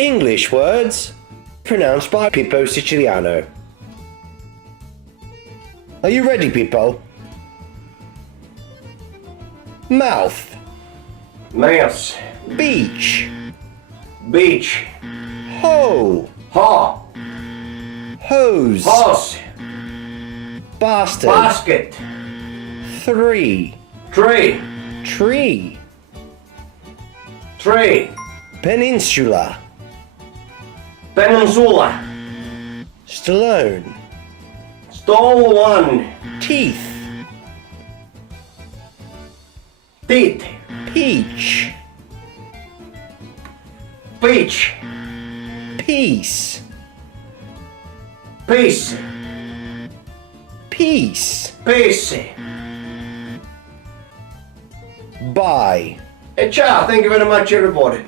English words pronounced by Pippo Siciliano. Are you ready, Pippo? Mouth. Mouse. Beach. Beach. Hoe. Haw. Hose. Horse. Bastard. Basket. 3. Tree. Tree. Tree. Peninsula. Peninsula. Stallone. Stallone. Teeth. Teeth. Peach. Peach. Peace. Piece. Peace. Piece. Bye. Hey, ciao. Thank you very much, everybody.